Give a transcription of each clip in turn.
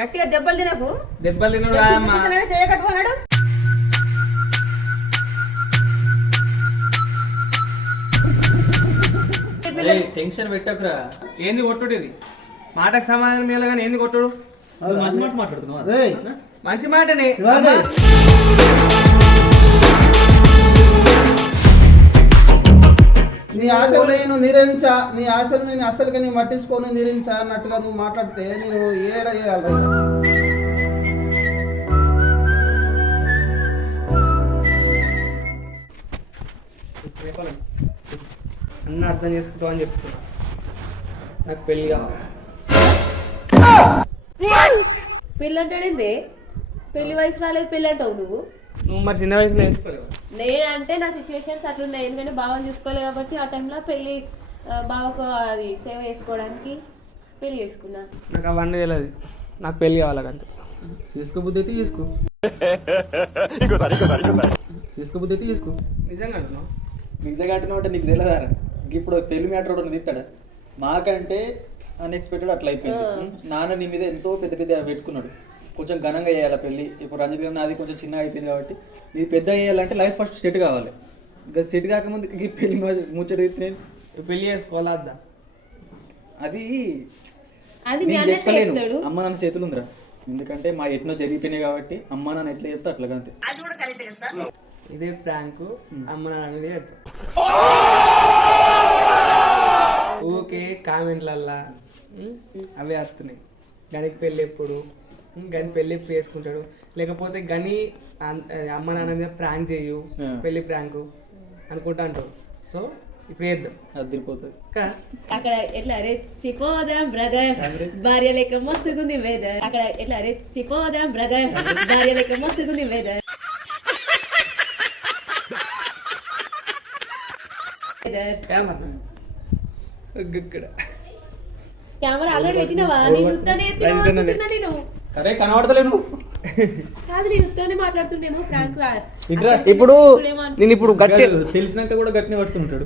గట్టిగా దెబ్బలు తినకు. దెబ్బలు తినడు కాదమ్మా. చేయకట్టుకున్నాడు. టెన్షన్ పెట్టకురా. ఏంది కొట్టుడు ఇది? మాటకు సమాధానం ఇవ్వాలి కానీ ఏంది కొట్టుడు? మంచి మాట మాట్లాడుతున్నావా? మంచి మాటనే. నీ ఆశలు నేను నిరించా, నీ ఆశలు నేను అసలుగా నేను పట్టించుకొని నిరించా అన్నట్టుగా నువ్వు మాట్లాడితే నేను ఏడ చేయాలి? అన్న అర్థం చేసుకుంటావు అని చెప్తున్నా. నాకు పెళ్లి కావాలి. పెళ్ళి అంటాడేంది? పెళ్లి వయసు రాలేదు పెళ్ళి అంటావు నువ్వు. నువ్వు మరి చిన్న వయసులో వేసుకోలేవు. నేనంటే నా సిచ్యువేషన్స్ అట్లున్నాయి. ఎందుకంటే బావని చూసుకోలేదు కాబట్టి ఆ టైంలో పెళ్ళి బావకు అది సేవ చేసుకోవడానికి పెళ్లి చేసుకున్నా. నాకు అవన్నీ తెలియదు. నాకు పెళ్లి కావాలి అంతే. చేసుకోబుద్ధి అయితే చేసుకో. చేసుకోబుద్ధి అయితే చేసుకో. నిజంగా అంటున్నావు? నిజంగా అంటున్నావు అంటే నీకు తెలియదా? ఇప్పుడు పెళ్లి మ్యాటర్ ఒకటి తీస్తాడా? మాకంటే అన్ఎక్స్పెక్టెడ్ అట్లా అయిపోయింది. నాన్న నీ మీద ఎంతో పెద్ద పెద్ద పెట్టుకున్నాడు. కొంచెం ఘనంగా చేయాలి పెళ్ళి. ఇప్పుడు రంజిత్ గారు నాది కొంచెం చిన్నగా అయిపోయింది కాబట్టి ఇది పెద్ద చేయాలంటే లైఫ్ ఫస్ట్ సెట్ కావాలి. ఇంకా సెట్ కాకముందు ఈ పెళ్లి ముచ్చట నేను పెళ్లి చేసుకోవాలా? అది అది నేను చెప్పలేను. అమ్మ నాన్న చేతులు ఉందిరా. ఎందుకంటే మా ఎట్నో జరిగిపోయినాయి కాబట్టి అమ్మ నాన్న ఎట్లా చెప్తే అట్లాగా అంతే. ఇదే ప్రాంక్ అమ్మ నాన్న మీద ఓకే. కామెంట్లల్లా అవే వస్తున్నాయి. గనికి పెళ్ళి ఎప్పుడు, గని పెళ్ళి ఎప్పుడు చేసుకుంటాడు, లేకపోతే గని అమ్మ నాన్న మీద ప్రాంక్ చేయు, పెళ్లి ప్రాంక్ అనుకుంటా అంటావు. సో ఇప్పుడు వేద్దాం, అది తిరిగిపోతుంది. అక్కడ ఎట్లా రెచ్చిపోదాం బ్రదర్, భార్య లెక్క మస్తుగుంది వెదర్. అక్కడ ఎట్లా రెచ్చిపోదాం బ్రదర్, భార్య లెక్క మస్తుగుంది వెదర్. కెమెరా ఆల్రెడీ పెట్టినవా? నేను ఉత్తనే ఎత్తినా నేను. అరే కనబడతలేను కాదు, నేను ఉత్తనే మాట్లాడుతుండేమో ప్రాంక్. ఇప్పుడు నేను ఇప్పుడు గట్టి తెలిసినాక కూడా గట్టినే పట్టుకుంటాడు.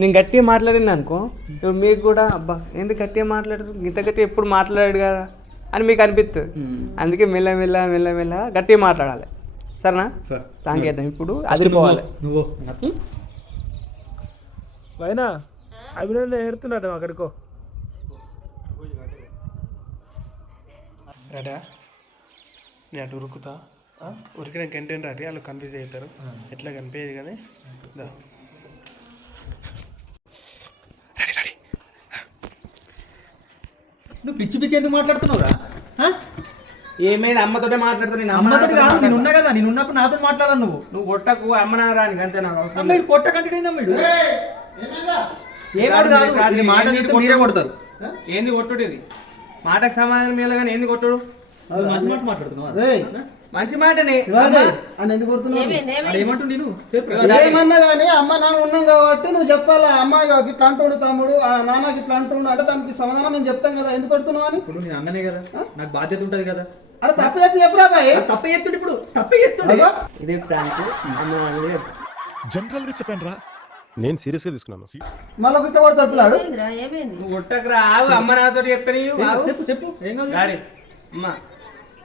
నేను గట్టిగా మాట్లాడింది అనుకో, ఇప్పుడు మీకు కూడా అబ్బా ఎందుకు గట్టిగా మాట్లాడుతూ, ఇంత గట్టిగా ఎప్పుడు మాట్లాడాడు కదా అని మీకు అనిపిస్తుంది. అందుకే మెల్ల మెల్ల మెల్ల మెల్ల గట్టిగా మాట్లాడాలి. సరేనా? ప్రాంక్ చేద్దాం. ఇప్పుడు అదిరిపోవాలి. నువ్వు అయినా అభినందన ఏడుతున్నాడు అక్కడికో. రాడా నేను అటు ఉరుకుతా. ఉరికిన కంటెంట్ రాటి వాళ్ళు కన్ఫ్యూజ్ అవుతారు. ఎట్లా కనిపించేది కానీ నువ్వు పిచ్చి పిచ్చి ఎందుకు మాట్లాడుతున్నావురా? ఏమైనా అమ్మతోటే మాట్లాడుతా. నేను అమ్మతో కాదు, నేను ఉన్నా కదా. నేను ఉన్నప్పుడు నాతో మాట్లాడాలి. నువ్వు కొట్టకు అమ్మ నాన్న రాని అంతే. నాకు అవసరం మీరు కొట్టకంటే మీరు ఏమాడు కాదు. ఇది మాట మీరే కొడతారు. ఏంది కొట్టుడు ఇది? మాటకు సమాధానం ఇవ్వాలి కానీ ఏంది కొట్టుడు? మంచి మాట మాట్లాడుతున్నావు. మంచి మాటనే. అని ఎందుకు కొడుతున్నావు? ఏమంటు నేను ఏమన్నా కానీ అమ్మ నాన్న ఉన్నాం కాబట్టి నువ్వు చెప్పాలా. అమ్మాయి ఇట్లా అంటుండు తమ్ముడు, నాన్నకి ఇట్లా అంటుండు అంటే దానికి సమాధానం నేను చెప్తాను కదా. ఎందుకు కొడుతున్నావు అని. ఇప్పుడు నేను అన్ననే కదా, నాకు బాధ్యత ఉంటది కదా. అరే తప్ప చేస్తే చెప్పురా బాయ్. తప్ప ఎత్తుడు ఇప్పుడు తప్ప ఎత్తుడు. ఇదే ప్రాంక్. జనరల్ గా చెప్పాను రా, నేను సీరియస్ గా తీసుకున్నాను. మళ్ళీ ఇట్లా కొడతాడు పిల్లాడు. నువ్వు కొట్టకురా. ఆగు, అమ్మ నాతో చెప్పని. చెప్పు చెప్పు. ఏం కాదు డాడీ. అమ్మ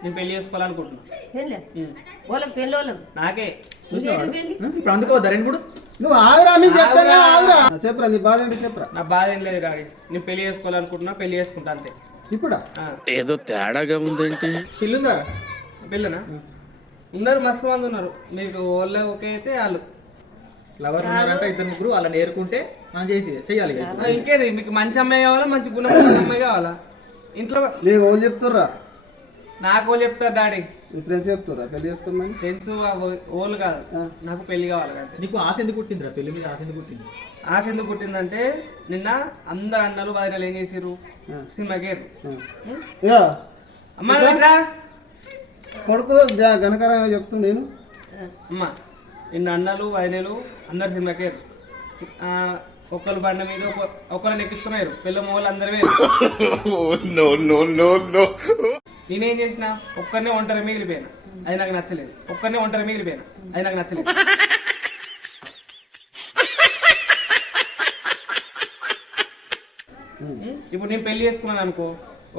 నేను పెళ్లి చేసుకోవాలనుకుంటున్నా. నాకే ఇప్పుడు అందుకోవద్దా రెండు మూడు? నువ్వు ఆగురా, మీకు చెప్తాను ఆగురా. చెప్పురా నీ బాధ ఏంటి చెప్పురా. నా బాధ ఏం లేదు డాడీ. నేను పెళ్లి చేసుకోవాలనుకుంటున్నా, పెళ్లి చేసుకుంటా అంతే. ఇప్పుడా ఏదో తేడాగా ఉందేంటి? పిల్లుందా? పెళ్ళనా? ఉన్నారు, మస్తు మంది ఉన్నారు. మీకు వాళ్ళే ఓకే అయితే వాళ్ళు లవర్ ఉన్నారంటే ఇద్దరు ముగ్గురు వాళ్ళని ఏరుకుంటే మనం చెయ్యాలి. ఇంకేది మీకు మంచి అమ్మాయి కావాలా, మంచి గుణం అమ్మాయి కావాలా? ఇంట్లో నీకు వాళ్ళు చెప్తుర్రా? నాకు వాళ్ళు చెప్తారు డాడీ. నీ ఫ్రెండ్స్ చెప్తుర్రా పెళ్లి చేసుకున్నాను? ఫ్రెండ్స్ ఓళ్ళు కాదు, నాకు పెళ్లి కావాలి అంతే. నీకు ఆశ ఎందుకు పుట్టిందిరా? పెళ్లి మీద ఆశ ఎందుకు పుట్టింది? ఆశ ఎందుకు పుట్టిందంటే నిన్న అందరు అన్నలు బాధ్యతలు ఏం చేసిర్రు, సినిమాకి అమ్మా కొడుకు ఘనకరంగా చెప్తుంది. నేను అమ్మా నిన్న అన్నలు వదినలు అందరు సినిమాకి ఒక్కరు బండ మీద ఒకరిని ఎక్కించుకున్నారు. పిల్ల మొగలు అందరూ నేనేం చేసిన, ఒక్కరినే ఒంటరి మిగిలిపోయాను. అది నాకు నచ్చలేదు. ఒక్కరినే ఒంటరి మిగిలిపోయాను. అది నాకు నచ్చలేదు. ఇప్పుడు నేను పెళ్లి చేసుకున్నాను అనుకో,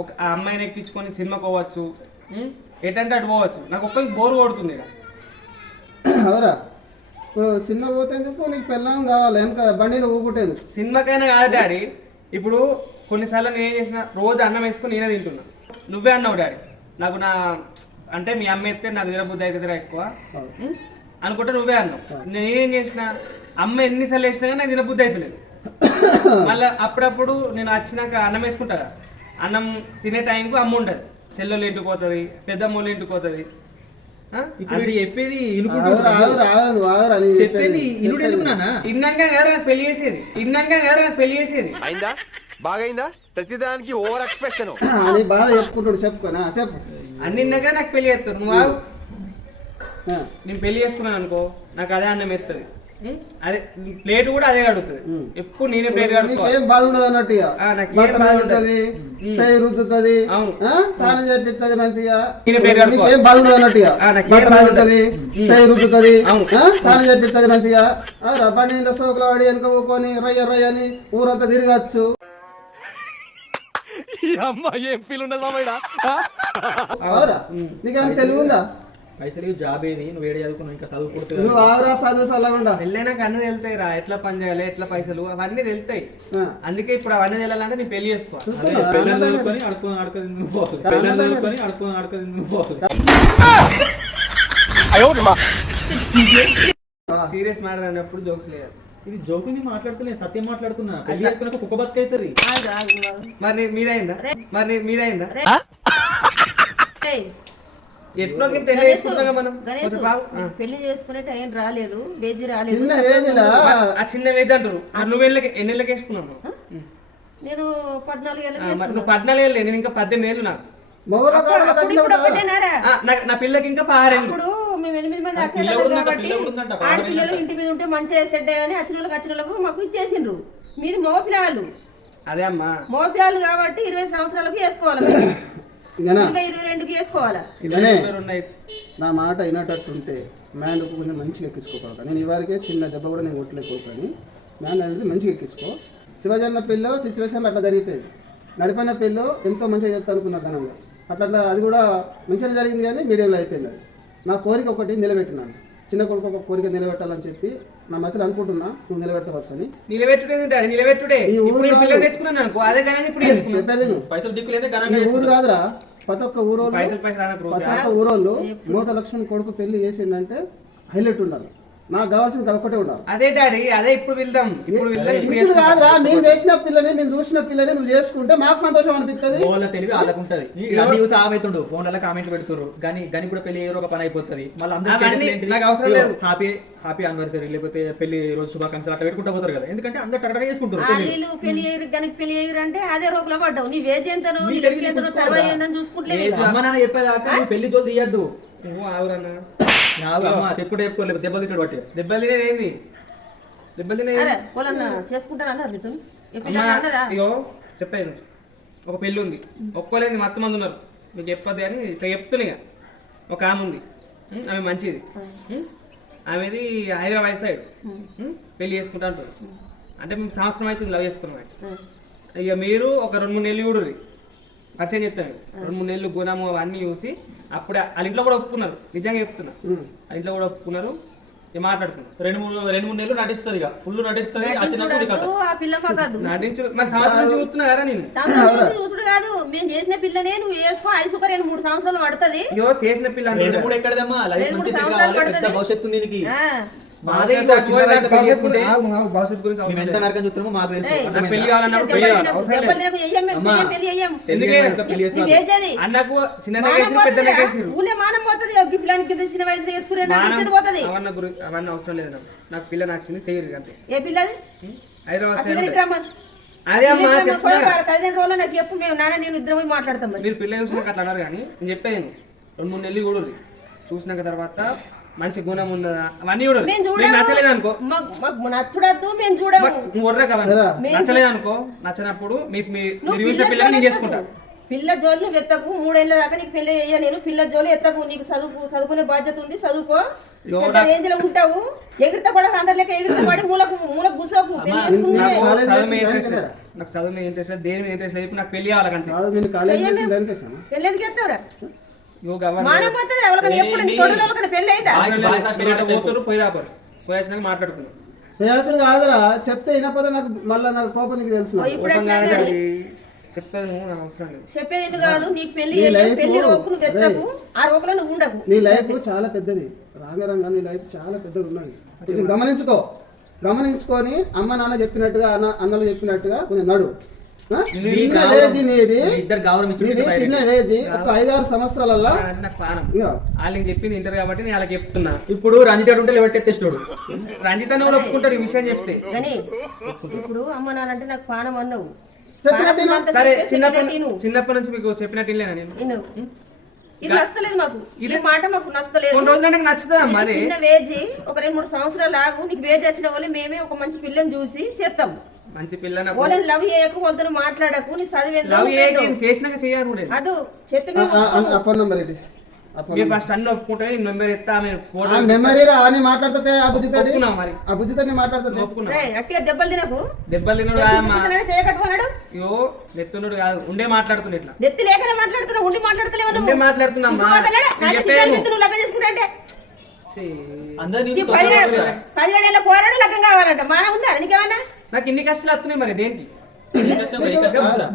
ఒక ఆ అమ్మాయిని ఎక్కించుకొని సినిమాకి పోవచ్చు, ఎటంటే అటు పోవచ్చు. నాకు ఒక్కరికి బోర్ కొడుతుంది ఇక. అవురా ఇప్పుడు సినిమా పోతేందుకు నీకు పెళ్ళం కావాలి వెనక బండి మీద ఊపుటేది. సినిమాకైనా కాదు డాడీ, ఇప్పుడు కొన్నిసార్లు నేను ఏం చేసిన రోజు అన్నం వేసుకొని నేనే తింటున్నా. నువ్వే అన్నావు డాడీ, నాకు నా అంటే మీ అమ్మ ఎత్తే నాకు తినబుద్ధి అవుతుందిరా ఎక్కువ అనుకుంటే నువ్వే అన్నావు. నేనేం చేసిన, అమ్మ ఎన్నిసార్లు వేసినా కానీ నాకు తినబుద్ధి అవుతలేదు. మళ్ళీ అప్పుడప్పుడు నేను వచ్చినాక అన్నం వేసుకుంటా, అన్నం తినే టైంకు అమ్మ ఉండదు, చెల్లెలు ఇంటికి పోతుంది, పెద్దమ్మోళ్ళు ఇంటికి పోతుంది. ఇప్పుడు చెప్పేది ఇన్నాక గారు పెళ్లి చేసేది, పెళ్లి చేసేది. అయిందా బాగైందా ప్రతిదానికి ఓవర్ ఎక్స్ప్రెషన్ అని బాధ చెప్పుకుంటాడు. చెప్పుకోనా చెప్పు. అన్నిన్నాక నాకు పెళ్లి చేస్తారు. నువ్వు ఆగు. నేను పెళ్లి చేసుకున్నాను అనుకో, నాకు అదే అన్నం ఎత్తది, అదే ప్లేట్ కూడా అదే అడుగుతుంది. ఎప్పుడు నేనే ప్లేట్ కడుక్కోవాలి. ఏం బాధ ఉండదు అన్నట్టు ఉంటుంది, పేరు రుద్దుతుంది, తాను చేపిస్తుంది మంచిగా. ఏం బాధ ఉండదు అన్నట్టుగా ఉంటుంది, పేరు రుద్దుతుంది, తాను చేపిస్తుంది మంచిగా. బండి మీద సోకులు వాడి వెనక ఊకొని రయ్య రయ్య అని ఊరంతా తిరగచ్చు. ఏం ఫీల్ ఉండదు అవురా నీకేమైనా తెలివి ఉందా? పైసలు జాబ్ ఏది, నువ్వు ఏడు చదువుకున్నావు, ఇంకా చదువుకుంటుంది. నువ్వు ఆవురా చదువు చల్లకుండా పెళ్ళైనాక అన్నీ తెలుతాయి రా, ఎట్లా పని చేయాలి, ఎట్లా పైసలు అవన్నీ తెలుతాయి. అందుకే ఇప్పుడు అవన్నీ తెలియాలంటే నేను పెళ్లి చేసుకోవాలి. పిల్లలు చదువుకొని అడుకొని నువ్వు పోవాలి, పిల్లలు చదువుకొని అడుకొని నువ్వు పోవాలి. సీరియస్ మ్యాటర్ అన్నప్పుడు జోక్స్ లేదు. ఇది జోకుని మాట్లాడుతున్నా, సత్యం మాట్లాడుతున్నా. పెళ్లి చేసుకున్న కుక్క బతుకైతుంది. మరి మీదైందా, ఎట్లో పెళ్లి చేసుకుంటాం మనం. పెళ్లి చేసుకునే టైం రాలేదు, వెజ్ రాలేదు. చిన్న ఏజ్ లా ఆ చిన్న వేజ్ అంటారు. నువ్వు ఎన్ని ఏళ్ళకి వేసుకున్నావు? నేను 14 ఏళ్ళకి నువ్వు 14 ఏళ్ళు, నేను ఇంకా 18 ఏళ్ళు. నాకు నా పిల్లకి ఇంకా 6 ఏళ్ళు. ఇప్పుడు మేము 8 మంది అక్కలు కాబట్టి ఆడపిల్లలు ఇంటి మీద ఉంటే మంచిగా సెట్ అని వచ్చిన వాళ్ళకు మాకు ఇచ్చేసిండ్రు. మీది మగ పిల్లలు. అదే అమ్మా, మగ పిల్లలు కాబట్టి 20 సంవత్సరాలకు వేసుకోవాలి, 22కి వేసుకోవాలా. నా మాట వినేటట్టుంటే మ్యాండ్కు కొంచెం మంచిగా ఎక్కించుకోవాలి. నేను ఇవారికే చిన్న దెబ్బ కూడా నేను కొట్టలేకపోతాను. మ్యాండ్ అనేది మంచిగా ఎక్కించుకో. శివజన్న పెళ్ళి సిచ్యువేషన్లో అట్లా జరిగిపోయింది. నడిపిన పెళ్ళి ఎంతో మంచిగా చేస్తా అనుకున్నా ఘనంగా, అట్లా అది కూడా మంచిగా జరిగింది కానీ మీడియంలో అయిపోయింది. అది నా కోరిక ఒకటి నిలబెట్టినాను. చిన్న కొడుకు ఒక కోరిక నిలబెట్టాలని చెప్పి నా మధ్యలో అనుకుంటున్నా, నువ్వు నిలబెట్టవచ్చని. నిలబెట్టుడే పైసలు దిక్కులేదే ఊరు కాదురా, ప్రతి ఒక్క ఊరోళ్ళు 100 లక్షల కొడుకు పెళ్లి చేసిండంటే హైలైట్ ఉండాలి. నాకు కావాల్సింది ఒకటే ఉండాలి. అదే డాడీ, అదే ఇప్పుడు వెళ్దాం. కాదురా, మేము చేసిన పిల్లని, మేము చూసిన పిల్లని నువ్వు చేసుకుంటే మాకు సంతోషం అనిపిస్తుంది. వాళ్ళ తెలివి వాళ్ళకుంటది. అన్ని ఆగుతుండు, ఫోన్లలో కామెంట్లు పెడుతున్నారు. కానీ కూడా పెళ్లి ఏదో ఒక పని అయిపోతుంది. మళ్ళీ హ్యాపీ హ్యాపీ యానివర్సరీ లేకపోతే పెళ్లి రోజు శుభాకాంక్షలు అట్లా పెట్టుకుంటూ పోతారు కదా. ఎందుకంటే అందరూ టర్టర్ చేసుకుంటారు. పెళ్లి అంటే అదే రోగులో పడ్డావు. నీ వేజ్ ఎంత చూసుకుంటే అమ్మ నాన్న చెప్పేదాకా పెళ్లి జోలు తీయద్దు. చెప్పుడు చెప్పుకోలేదు, దెబ్బలు తిట్టాడు బట్టి. దెబ్బలు తినేది చేసుకుంటాను. అయ్యో చెప్పాను, ఒక పెళ్ళి ఉంది, ఒక్కోలేని మత్తు మంది ఉన్నారు, మీకు చెప్పదు అని ఇట్లా చెప్తున్నా. ఒక ఆమె ఉంది, ఆమె మంచిది, ఆమెది హైదరాబాద్ సైడ్. పెళ్లి చేసుకుంటా అంటారు. అంటే మేము సంవత్సరం అవుతుంది లవ్ చేసుకున్నాం. ఇక మీరు ఒక 2-3 నెలలు చూడరు, పరిచయం చెప్తాను. 2-3 నెలలు గుణము అవన్నీ చూసి అప్పుడే వాళ్ళ ఇంట్లో కూడా ఒప్పుకున్నారు. నిజంగా చెప్తున్నా, వాళ్ళ ఇంట్లో కూడా ఒప్పుకున్నారు. మాట్లాడుకున్నాం. 2-3 నెలలు నటిస్తుంది, ఇక ఫుల్ నటిస్తుంది. నటించు మరి సంవత్సరం చూస్తున్నారా? నేను చూసుడు కాదు, మేము చేసిన పిల్లనే నువ్వు వేసుకో. 2-3 సంవత్సరాలు పడుతుంది. చేసిన పిల్ల 2-3 ఎక్కడదమ్మా, లైఫ్ మంచి పెద్ద భవిష్యత్తు దీనికి. మాదే ఎంత నరకం చూస్తున్నామో మాకు తెలుసు. అన్నకు చిన్న పెద్ద అవన్నీ అవసరం లేదు. నాకు పిల్ల నచ్చింది, చేయరు అంతే. ఏ పిల్లది? హైదరాబాద్. అదే అమ్మా తల్లిదండ్రులు నాకు చెప్పు, మేము నాన్న నేను ఇద్దరు పోయి మాట్లాడతాం. మీరు పిల్ల చూసినాక అట్లా అన్నారు కానీ నేను చెప్పాను 2-3 నెలలు కూడా చూసినాక తర్వాత మంచి గుణం ఉన్నదా అవన్నీ కూడా నచ్చలేదు అనుకో, నచ్చుడద్దు మేము చూడము. నచ్చలేదు అనుకో, నచ్చినప్పుడు మీరు చూసిన పిల్లలు నేను చేసుకుంటాను. పిల్ల జోలు వెత్తకు 3 ఏళ్ళ దాకా నీకు పెళ్లి అయ్యా నేను పిల్ల జోలు ఎత్తకు నీకు చదువుకునే బాధ్యత ఉంది చదువుకో పెద్ద రేంజ్ లో ఉంటావు ఎగిరిత కూడా అందరి లెక్క ఎగిరిత పడి మూలకు కూసోకు పెళ్లి చేసుకుంటే చదువు మీద ఇంట్రెస్ట్ లేదు, నాకు చదువు మీద ఇంట్రెస్ట్ లేదు, దేని మీద ఇంట్రెస్ట్ లేదు, ఇప్పుడు నాకు పెళ్లి కావాలంటే పెళ్లి ఎందుకు ఎత్తావురా ఇగో గవర్నమెంట్ మానం పోతుంది ఎవరికైనా ఎప్పుడు నీ తోడులో ఎవరికైనా పెళ్లి అయిందా పోతారు పోయి రాపారు పోయి వచ్చినాక మాట్లాడుకున్నాం. అసలు కాదురా చెప్తే వినకపోతే నాకు కోపం నీకు తెలుసు ఇప్పుడు ఎట్లా అది? చెప్తాను నాకు అవసరం లేదు. చెప్పేది ఎందుకు కాదు నీకు పెళ్లి పెళ్లి రోకును తెత్తకు ఆ రోకులో నువ్వు ఉండకు నీ లైఫ్ చాలా పెద్దది రాంగరంగా నీ లైఫ్ చాలా పెద్దది ఉన్నది ఇది గమనించుకొని అమ్మ నాన్న చెప్పినట్టుగా అన్నలు చెప్పినట్టుగా కొంచెం నడు చిన్న ఏజ్ నీది ఇద్దరు గౌరవం నీది చిన్న ఏజ్ ఒక 5-6 సంవత్సరాలలో నాకు పానం వాళ్ళకి చెప్పింది ఇంటర్ కాబట్టి నేను వాళ్ళకి చెప్తున్నా. ఇప్పుడు రంజిత ఉంటే ఎవరు రంజిత్ అన్న కూడా ఒప్పుకుంటాడు ఈ విషయం చెప్తే. కానీ ఇప్పుడు అమ్మ నాన్నంటే నాకు పానం అన్నావు సరే చిన్నప్పటి నుంచి మీకు చెప్పినట్టు ఇల్లేనా నేను ఇది నచ్చలేదు మాకు ఇది మాట మాకు నచ్చలేదు. కొన్ని రోజులు నాకు నచ్చుతుందా మరి చిన్న వేజి ఒక 2-3 సంవత్సరాలు ఆగు నీకు వేజి వచ్చిన వాళ్ళు మేమే ఒక మంచి పిల్లని చూసి చేస్తాం. మంచి పిల్ల వాళ్ళని లవ్ చేయకు వాళ్ళతో మాట్లాడకు నీ చదివేందుకు చేసినాక చేయాలి అదు చెత్త ఫోన్ నంబర్ ఇది మీరు ఫస్ట్ అన్న ఒప్పుకుంటే నెంబర్ ఎత్తా నెంబర్ అని మాట్లాడుతుంటే ఆ బుజ్జితోటి మరి ఆ బుజ్జితోటి మాట్లాడుతుంది గట్టిగా దెబ్బలు తినకు దెబ్బలు తినడు చేయకట్టుకున్నాడు అయ్యో నెత్తున్నాడు కాదు ఉండే మాట్లాడుతున్నా ఇట్లా నెత్తి లేకనే మాట్లాడుతున్నా ఉండి మాట్లాడతలేవు ఉండే మాట్లాడుతున్నా లగ్గం చేసుకుంటా అంటే అందరూ 17 పోరాడు లగ్గం కావాలంట మాన ఉందా నీకేమన్నా నాకు ఇన్ని కష్టాలు వస్తున్నాయి మరి దేనికి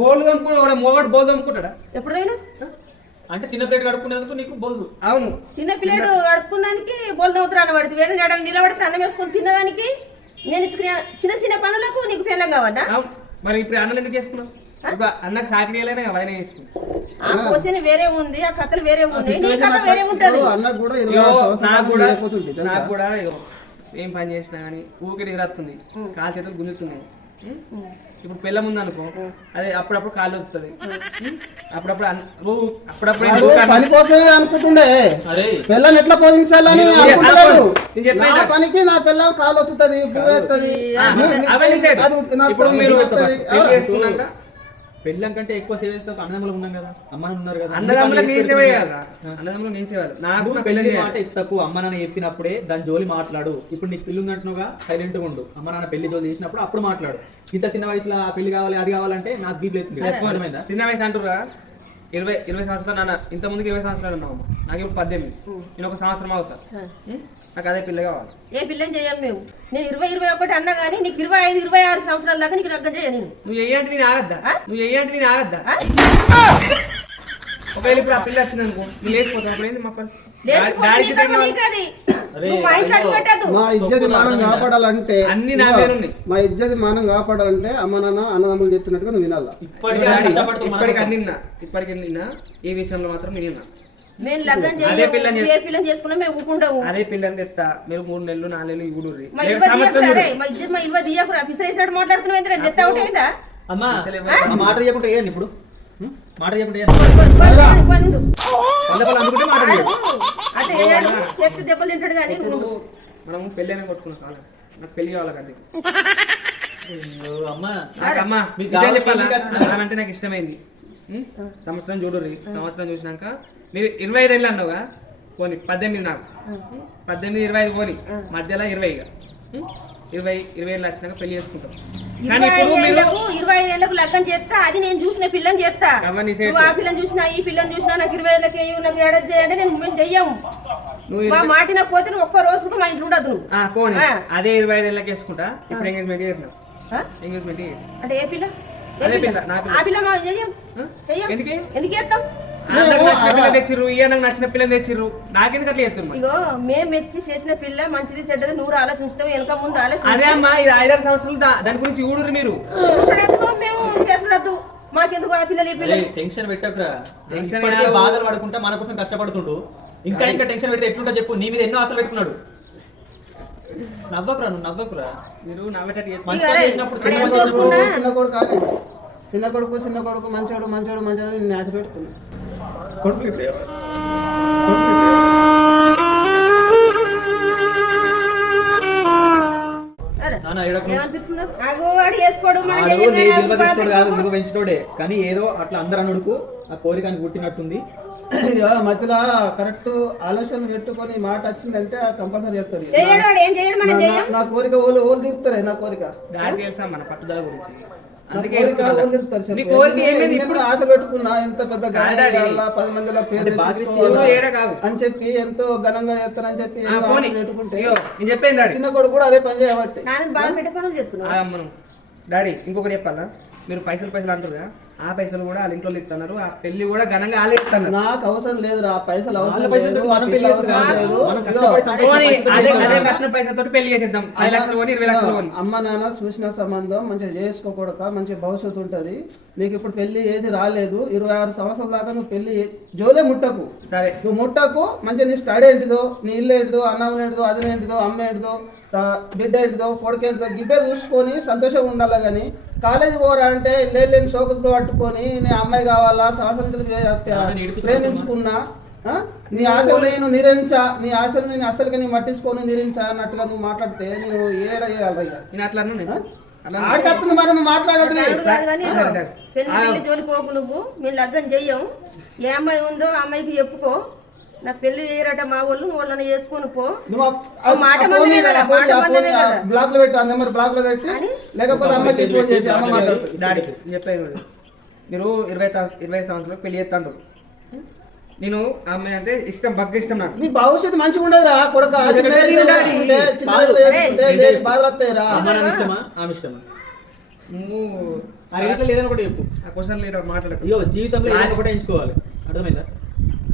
బోల్డ్ దమ్ముకుంటా మోగడు బోల్ దమ్ముకుంటాడా ఎప్పుడు తగిన అంటే తిన్న ప్లేట్ కడుక్కునేందుకు నీకు బోల్దు అవును తిన్న ప్లేట్ కడుక్కున్నానికి బోల్ దమ్ముతున్నా పడుతుంది వేరే నడని నిలబడితే అన్నం వేసుకొని తిన్నదానికి నేను ఇచ్చుకునే చిన్న చిన్న పనులకు నీకు పెళ్ళం కావద్దా మరి ఇప్పుడు అన్నలు ఎందుకు వేసుకున్నావు ఇప్పుడు అన్నకు సాకి వేయలేనే కదా ఆయన వేసుకున్నావు ఆ క్వశ్చన్ వేరే ఉంది ఆ కథలు వేరే ఉంది నీ కథ వేరే ఉంటది నాకు కూడా ఏం పని చేసినా కానీ ఊరికి నిద్రస్తుంది కాలు చేతులు గుంజుతున్నాయి. ఇప్పుడు పిల్ల ముందు అనుకో అదే అప్పుడప్పుడు కాలు వస్తుంది పని కోసమే అనుకుంటుండే పిల్లని ఎట్లా పోషించాలని అనుకుంటాడు. నా పనికి నా పిల్ల కాలు వస్తుంది పెళ్ళం కంటే ఎక్కువ సేవ చేస్తే అన్నదమ్ములు ఉన్నాం కదా అమ్మ ఉన్నారు కదా అన్నదమ్ములకు నేను సేవ చేయాలి అన్నదమ్ములకు నేను సేవ నాకు పెళ్లి మాట తక్కువ అమ్మ నాన్న చెప్పినప్పుడే దాని జోలి మాట్లాడు. ఇప్పుడు నీకు పెళ్లి ఉందంటున్నావుగా సైలెంట్ గా ఉండు. అమ్మ నాన్న పెళ్లి జోలి చేసినప్పుడు అప్పుడు మాట్లాడు. ఇంత చిన్న వయసులో పెళ్లి కావాలి అది కావాలంటే నాకు బీపీ లేదు. చిన్న వయసు అంటురా 20 సంవత్సరాలు నాన్న ఇంత ముందుకు 20 సంవత్సరాలు ఉన్నావు నాకు ఇప్పుడు 18 నేను ఒక సంవత్సరం అవుతా నాకు అదే పిల్ల కావాలి. ఏ పిల్లని చేయం మేము నేను 20-21 అన్నా కానీ నీకు 25-26 సంవత్సరాల దాకా నీకు లగ్గం చేయను. నువ్వు ఏంటి నేను ఆగద్దా ఒకవేళ ఇప్పుడు ఆ పిల్ల వచ్చింది అనుకో నువ్వు లేచిపోతావు అప్పుడు ఏంది మా మా ఇజ్జతి మానం కాపాడాలంటే అన్ని నా పేరు ఉన్నాయి. మా ఇజ్జతి మానం కాపాడాలంటే అమ్మ నాన్న అన్నదమ్ములు చెప్పినట్టుగా నువ్వు వినాలా. ఇప్పటికి నిన్న ఈ విషయంలో మాత్రం విన్నా మేము లగ్గం చేయాలి ఏ పిల్లని చేసుకున్నా మేము ఊకుంటాము. అదే పిల్లని తెస్తా మీరు 3 నెలలు 4 నెలలు ఇగుడుర్రి మా ఇవ్వ దియ్యకురా పిసరేసినట్టు మాట్లాడుతున్నావు చెత్త ఒకటి అయిందా అమ్మా మాట చెప్పకుండా వేయండి ఇప్పుడు మాట చెప్పండి చేతి దెబ్బలు తింటాడు కానీ మనం పెళ్ళి అయినా కొట్టుకున్నాం చాలా నాకు పెళ్లి కావాలి కదా అమ్మా అంటే నాకు ఇష్టమైంది. సంవత్సరం చూడుర్రి సంవత్సరం చూసినాక మీరు 25 ఏళ్ళు అన్నావుగా పోనీ 18 నాకు 18-25 పోనీ మధ్యలో 20 ఇక 20 ఏళ్ళు వచ్చినాక పెళ్లి చేసుకుంటాం. 25 ఏళ్ళకు లగ్గం చేస్తా అది నేను చూసిన పిల్లని చేస్తా ఆ పిల్లని చూసినా ఈ పిల్లని చూసినా నాకు 20 ఏళ్ళకి నాకు ఏడాది చేయంటే మేము చెయ్యము. మా మాటిన పోతే నువ్వు ఒక్క రోజుకు మా ఇంట్లో ఉండదు పోనీ అదే 25 ఏళ్ళకి వేసుకుంటా. ఇప్పుడు ఎంగేజ్మెంట్ చేస్తున్నాం ఎంగేజ్మెంట్ అంటే ఏ పిల్ల ఆ పిల్ల మా చెయ్యం ఎందుకు చేస్తాం నచ్చిన పిల్లని తెచ్చిర్రు నాకెందుకు అట్లా చేస్తున్నాం. ఇగో మేము మెచ్చి చేసిన పిల్ల మంచిది చెడ్డది 100 ఆలోచిస్తాం వెనక ముందు అదే అమ్మా ఇది 5-6 సంవత్సరాలు దాని గురించి ఊడురు మీరు మేము చేసుడద్దు మాకెందుకు ఆ పిల్లలు ఈ పిల్లలు టెన్షన్ పెట్టకురా. బాధలు పడుకుంటా మన కోసం కష్టపడుతుంటూ ఇంకా టెన్షన్ పెడితే ఎట్లుంటా చెప్పు. నీ మీద ఎన్నో ఆశలు పెట్టుకున్నాడు. నవ్వకురా నువ్వు నవ్వకురా. మీరు నవ్వేటట్టు చిన్న కొడుకు మంచోడు నేను ఆశ పెట్టుకున్నా. నాన్న ఏమన్నా ఏడకు ఏమనిపిస్తుందో ఆగో వాడు చేసుకోడు మనం నీ చెయ్యమే, విలువ తెచ్చుకోడు కాదు, బాధపడకు. విలువ పెంచినోడే. కానీ ఏదో అట్లా అందరు అనుడుకు ఆ కోరికని పుట్టినట్టుంది. ఇక మధ్యలో కరెక్ట్ ఆలోచన పెట్టుకొని మాట వచ్చిందంటే కంపల్సరీ చేస్తారు. చెయ్యడు వాడు, ఏం చెయ్యడు మనం చెయ్యం. నా కోరిక ఓళ్ళు తీరుతారే, నా కోరిక దానికి తెలుసా మన పట్టుదల గురించి. నా అందుకే కోరిక చెప్తున్నా. ఓళ్ళు తీరుతారు చెప్పు. నీ కోరిక ఏం లేదు, ఎన్నెన్నో ఇప్పుడు ఆశ పెట్టుకున్నా, ఎంత పెద్ద కాదా ఘనంగా డాడీ? చేయాలా, 10 మందిలో పేరు అంటే బాగా తెచ్చుకోవాలా ఏడ కాదు. అని చెప్పి ఎంతో ఘనంగా చేస్తానని చెప్పి ఆ, ఎన్నో పోనీ. ఆశలు పెట్టుకుంటే ఇగో, నేను చెప్పేది డాడీ. చిన్న కొడుకు కూడా అదే పని చేయబట్టి నాన్న బాగా పెట్టుకోవడం చెప్తున్నావు. మనం డాడీ ఇంకొకటి చెప్పాలా, మీరు పైసలు అంటారు కదా, ఆ పైసలు కూడా వాళ్ళ ఇంట్లో ఇస్తున్నారు, ఆ పెళ్లి కూడా ఘనంగా వాళ్ళే ఇస్తున్నారు. నాకు అవసరం లేదు, ఆ పైసలు వాళ్ళ అవసరం పైసలతో లేదు, మనం ఆ పెళ్లి పిల్ల చేసుకుందాం. అవసరం లేదు. మనం ఇదిగో, కష్టపడి సంపాదించిన పోనీ, పైసలతో అదే చేసుకుందాం. అదే కట్టిన పైసలతో పెళ్లి చేసేద్దాం. 5 లక్షలు కొని 20 లక్షలు కొని. అమ్మ నాన్న చూసిన సంబంధం మంచిగా చేసుకోకూడక మంచి భవిష్యత్తు ఉంటది. నీకు ఇప్పుడు పెళ్లి ఏది రాలేదు, 26 సంవత్సరాల దాకా నువ్వు పెళ్లి జోలే ముట్టకు. సరే నువ్వు ముట్టకు, మంచిగా నీ స్టడీ ఏంటిదో, నీ ఇల్లు ఏంటిదో, అన్నం ఏంటిదో, అది ఏంటిదో, అమ్మ ఏంటిదో, బిడ్డ ఏంటిదో, కొడుకు ఏంటిదో గిబ్బే చూసుకొని సంతోషంగా ఉండాలి. కానీ కాలేజీ పోరా అంటే లేని సోకులు పట్టుకొని నీ అమ్మాయి కావాలా, సంవత్సరం ప్రేమించుకున్నా, నీ ఆశలు నేను నిరించా, నీ ఆశలు నేను అసలుగా నీ మట్టించుకొని నిరించా అన్నట్టుగా నువ్వు మాట్లాడితే నేను ఏడయ్యాలి. నేను అట్లా అన్నా ఆడికి వస్తుంది మరి నువ్వు మాట్లాడేది. అన్నాడు కాదు కానీ ఇదిగో, పెళ్లి జోలికి పోకు నువ్వు. మేము లగ్గం చెయ్యం. ఏ అమ్మాయి ఉందో ఆ అమ్మాయికి చెప్పుకో. నా పెళ్లి చేయరట మా వాళ్ళు, నువ్వు వాళ్ళని చేసుకొని పో. నువ్వు మాట మందమే కదా, మాట మందమే కదా. బ్లాక్ లో పెట్టు, ఆ నెంబర్ బ్లాక్ లో పెట్టి, లేకపోతే అమ్మకి ఫోన్ చేసి అమ్మ మాట్లాడుతుంది. డాడీ చెప్పేది మీరు 20 సంవత్సరాలు పెళ్లి చేస్తాడు. నేను ఆ అమ్మాయి అంటే ఇష్టం, బగ్గ ఇష్టం నాకు. నీ భవిష్యత్తు మంచిగా ఉండదురా కొడుక. చిన్న వయసులో చేసుకుంటే, చిన్న వయసులో చేసుకుంటే లేని బాధలు వస్తాయిరా. అమ్మ నాన్న ఇష్టమా ఆమె ఇష్టమా? నువ్వు ఆ ఇంట్లో లేదని ఒకటి చెప్పు. ఆ క్వశ్చన్ లేదు మాట్లాడకు. అయ్యో జీవితంలో ఏదో ఒకటే ఎంచుకోవాలి, అర్థమైందా?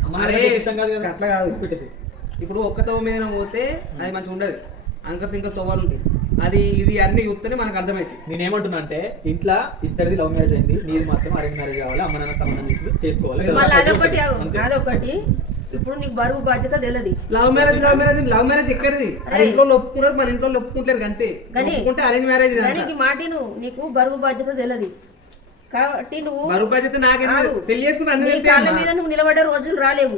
అమ్మ నాన్న అరే, ఇష్టం కాదు కదా, అట్లా కాదు. పెట్టేసి. ఇప్పుడు ఒక్క తవ్వ మీద పోతే అది మంచిగా ఉండదు, అంకత ఇంకా తవ్వలు ఉంటాయి. అది ఇది అన్ని చూస్తేనే మనకు అర్థమవుతుంది. నేనేమంటున్నా అంటే ఇంట్లో ఇద్దరిది లవ్ మ్యారేజ్ అయింది, నీది మాత్రం అరేంజ్ మ్యారేజ్ కావాలి, అమ్మ నాన్న సంబంధం చేసుకోవాలి. మళ్ళీ అదొకటి అంతే. అదొకటి. ఇప్పుడు నీకు బరువు బాధ్యత తెలియదు. లవ్ మ్యారేజ్ ఎక్కడిది? అది ఇంట్లో ఒప్పుకున్నారు, మన ఇంట్లో ఒప్పుకుంటారు అంతే. కానీ ఒప్పుకుంటే అరేంజ్ మ్యారేజ్. దానికి మాటిను, నీకు బరువు బాధ్యత తెలియదు కాబట్టి నువ్వు బరువు బాధ్యత నాకేం ఆగు. పెళ్లి చేసుకుంటే అన్ని నీ తెలుస్తాయి కాళ్ళ అమ్మా. మీద నువ్వు నిలబడే రోజులు రాలేవు.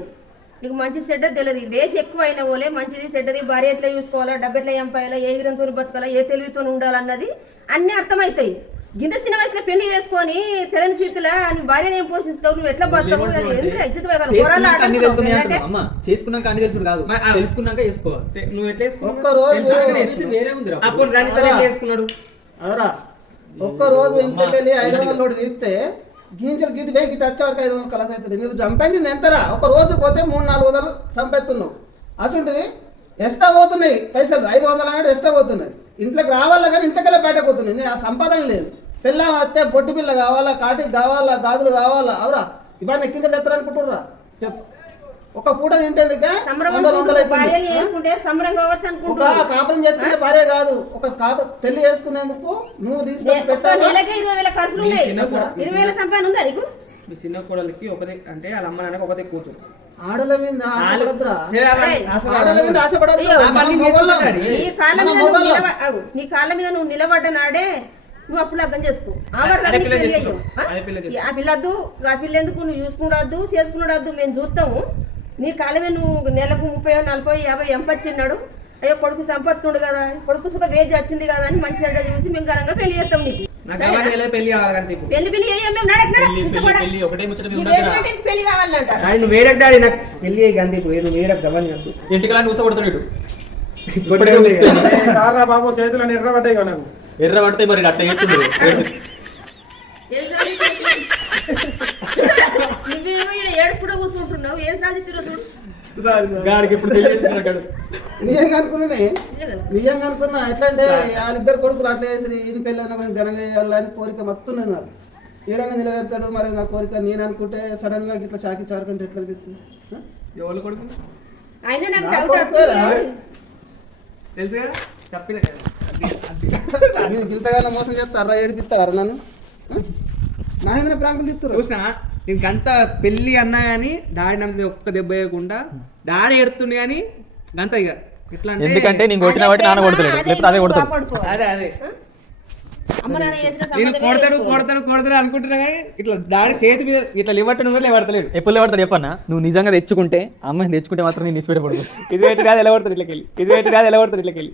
నీకు మంచి సెడ్ తెలియదు. వేసి ఎక్కువ అయిన వాళ్ళే మంచిది సెడ్ది, భార్య ఎట్లా చూసుకోవాలా, డబ్బు ఎట్లా ఎంపాయాలా, ఏ విధంతో బతకాలా, ఏ తెలివితో ఉండాలన్నది అన్ని అర్థమవుతాయి. గింత చిన్న వయసులో పెళ్లి చేసుకొని తెలని స్థితిలో నీ భార్యను ఏం పోషిస్తావు, నువ్వు ఎట్లా బతావు, అది ఎంత చేసుకున్నాక అన్ని తెలుస్తుంది అంటున్నా. అమ్మ చేసుకున్నాక అన్ని తెలుసు కాదు, మరి ఆ- తెలుసుకున్నాక చేసుకోవాలి. నువ్వు ఎట్లా చేసుకున్నావు? ఒక్క రోజు విషయం వేరే ఉంది రా. అప్పుడు రాణి తల్లి ఎట్లా చేసుకున్నాడు? అవరా ఒక్క రోజు ఇంటికి వెళ్ళి 500 లోటు తీస్తే గింజలు గిట్టి వేయి గిట్టి వచ్చే వరకు 500 కలస అవుతుంది. నువ్వు చంపించింది ఎంతరా? ఒక రోజు పోతే 3-4 వందలు చంపెత్తున్నావు. అసలుంటిది ఎక్స్ట్రా పోతున్నాయి పైసలు, 500 అనేది ఎక్స్ట్రా పోతున్నాయి. ఇంట్లోకి రావాలా కానీ ఇంట్లోకెళ్ళి బయటకు పోతుంది. ఆ సంపాదన లేదు. పిల్ల వస్తే బొట్టు పిల్ల కావాలా, కాటికి కావాలా, గాజులు కావాలా. అవురా ఇవన్నీ కింద ఎత్తారనుకుంటుర్రా? చెప్పు. ఒక పూట తింటేందుకే సంబరం 100 భార్యని చేసుకుంటే సంబరం కావచ్చు ఒక అనుకుంటున్నా. కాపురం చేస్తే భార్య కాదు, ఒక పెళ్లి చేసుకునేందుకు నువ్వు తీసుకొని పెట్టాలి. నెలకే 20,000 ఖర్చులు ఉన్నాయి. 20,000 సంపాదన ఉందా నీకు? మీ చిన్న కోడలికి ఒకదే అంటే వాళ్ళ అమ్మ నాన్నకి ఒకదే కూతురు. ఆడల మీద ఆశపడద్దురా. ఏయ్, అసలు ఆడల మీద ఆశపడద్దు. అయ్యో, మన మొగోళ్ళం. నీ కాళ్ళ మీద నువ్వు నీ కాళ్ళ మీద నువ్వు నిలబడ్డ నాడే నువ్వు అప్పుడు లగ్గం చేసుకో. ఆ వరకు అదే నీకు పిల్ల పెళ్లి చేసుకో. అయ్యో. అదే పిల్ల చేసుకో. ఆ పిల్లద్దు, ఆ పిల్ల ఎందుకు నువ్వు చూసుకున్నాడు చేసుకున్నాడు మేము చూస్తాము. నీ కాళ్ళ మీద నువ్వు నెలకు 30, 40, 50 ఎంపచ్చిన్నాడు. అయ్యో కొడుకు సంపత్తుండు కదా, కొడుకు సుఖ వేజ్ వచ్చింది కదా అని మంచి చెడ్డ చూసి మేము ఘనంగా పెళ్లి చేస్తాం నీకు. నాకు అవన్నీ వెళ్ళదు, పెళ్లి కావాలంటే ఇప్పుడు. పెళ్లి అయ్యా మేము పెళ్లి ఒకటే ముచ్చట మీ దగ్గర. పెళ్లి కావాలంట. డాడీ నువ్వు వేడకు డాడీ, నాకు పెళ్లి అయ్యి గంది ఇప్పుడు నువ్వు వేడకు గమని అంటూ ఇంటికి ఊసపడుతున్నాడు ఇటు. సారా బాబు చేతులను ఎర్రబడ్డాయి కదా నాకు. ఎర్ర పడితే మరి అట్లా చెప్తుంది. నువ్వేమో ఈడ ఏడుచుకుంటూ కూర్చుంటున్నావు. ఏం సాధిస్తున్నా చూడు. గాడికి ఇప్పుడు తెలియదు. నిజంగా అనుకున్నా ఎట్లా అంటే వాళ్ళిద్దరు కొడుకులు అట్లా చేసి ఈయన పెళ్ళి అయినా కొంచెం ఘనంగా చేయాలని కోరిక మత్తున్నది నాకు. ఏడైనా నిలబెడతాడు మరి నా కోరిక. నేను అనుకుంటే సడన్ గా ఇట్లా షాకి చారుకుంటే ఎట్లా అనిపిస్తుంది? ఎవరు కొడుకు అయినా నాకు నా డౌట్ కొడుకేరా? తెలుసుగా తప్పిన నేను ఇంతగానో మోసం చేస్తారా, ఏడిపిస్తారా నన్ను? మహేంద్ర ప్రాంకులు తిప్పుతారు. చూసినా నీకు గంత పెళ్లి అన్నా కానీ డాడీ నమ్మితే ఒక్క దెబ్బ వేయకుండా డాడీ ఎడుతుంది కానీ గంత ఇక ఎట్లా అంటే ఎందుకంటే నేను కొట్టిన వాటి నాన్న కొడతాడు, లేకపోతే అదే కొడతాడు. అదే అమ్మ నాన్న చేసిన నేను కొడతాడు అనుకుంటున్నా కానీ ఇట్లా డాడీ చేతి మీద ఇట్లా లేవట్టను కూడా లేవడతలేడు. ఎప్పుడు లేవడతాడు చెప్పన్నా? నువ్వు నిజంగా తెచ్చుకుంటే అమ్మాయిని తెచ్చుకుంటే మాత్రం నేను ఇచ్చిపెట్టకూడదు. ఇది పెట్టు కాదు ఎలా పడతాడు ఇట్లకెళ్ళి.